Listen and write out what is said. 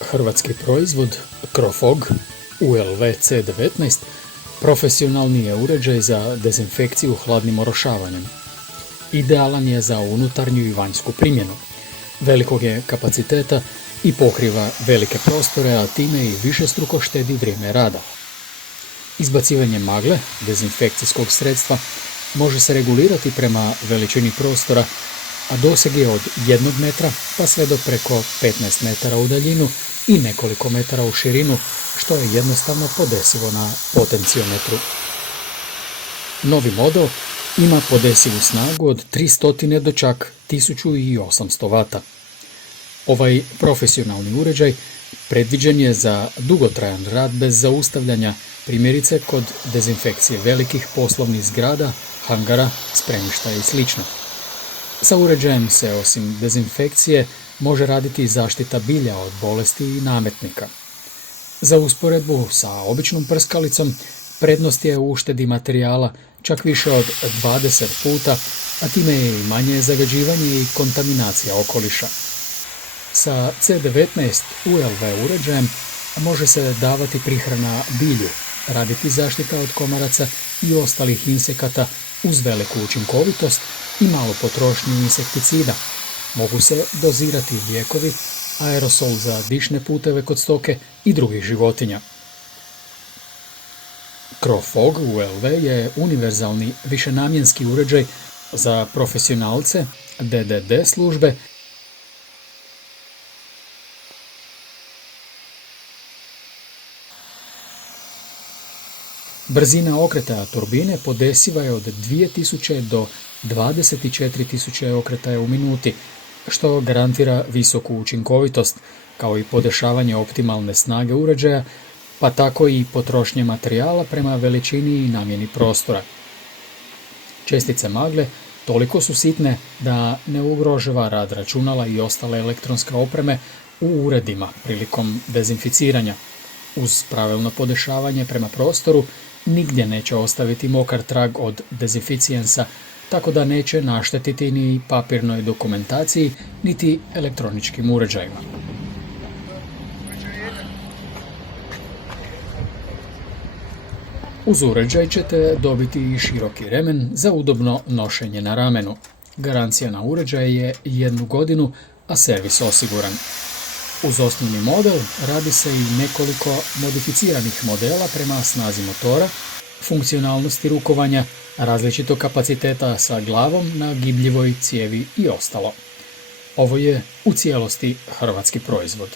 Hrvatski proizvod Crofog ULV C19 profesionalni je uređaj za dezinfekciju hladnim orošavanjem. Idealan je za unutarnju i vanjsku primjenu. Velikog je kapaciteta i pokriva velike prostore, a time i višestruko štedi vrijeme rada. Izbacivanje magle, dezinfekcijskog sredstva, može se regulirati prema veličini prostora, a doseg je od 1 metra pa sve do preko 15 metara u daljinu i nekoliko metara u širinu, što je jednostavno podesivo na potenciometru. Novi model ima podesivu snagu od 300 do čak 1800 vata. Ovaj profesionalni uređaj predviđen je za dugotrajan rad bez zaustavljanja, primjerice kod dezinfekcije velikih poslovnih zgrada, hangara, spremišta i sl. Sa uređajem se osim dezinfekcije može raditi i zaštita bilja od bolesti i nametnika. Za usporedbu sa običnom prskalicom prednost je u uštedi materijala čak više od 20 puta, a time je i manje zagađivanje i kontaminacija okoliša. Sa C19 ULV uređajem može se davati prihrana bilju, raditi zaštita od komaraca i ostalih insekata uz veliku učinkovitost i malu potrošnju insekticida. Mogu se dozirati lijekovi, aerosol za dišne puteve kod stoke i drugih životinja. Crofog ULV je univerzalni višenamjenski uređaj za profesionalce, DDD službe, brzina okretaja turbine podesiva je od 2000 do 24.000 okretaja u minuti, što garantira visoku učinkovitost, kao i podešavanje optimalne snage uređaja, pa tako i potrošnje materijala prema veličini i namjeni prostora. Čestice magle toliko su sitne da ne ugrožava rad računala i ostale elektronske opreme u uredima prilikom dezinficiranja. Uz pravilno podešavanje prema prostoru nigdje neće ostaviti mokar trag od dezinficijensa, tako da neće naštetiti ni papirnoj dokumentaciji, niti elektroničkim uređajima. Uz uređaj ćete dobiti i široki remen za udobno nošenje na ramenu. Garancija na uređaj je 1 godinu, a servis osiguran. Uz osnovni model radi se i nekoliko modificiranih modela prema snazi motora, funkcionalnosti rukovanja, različitog kapaciteta sa glavom na gibljivoj cijevi i ostalo. Ovo je u cijelosti hrvatski proizvod.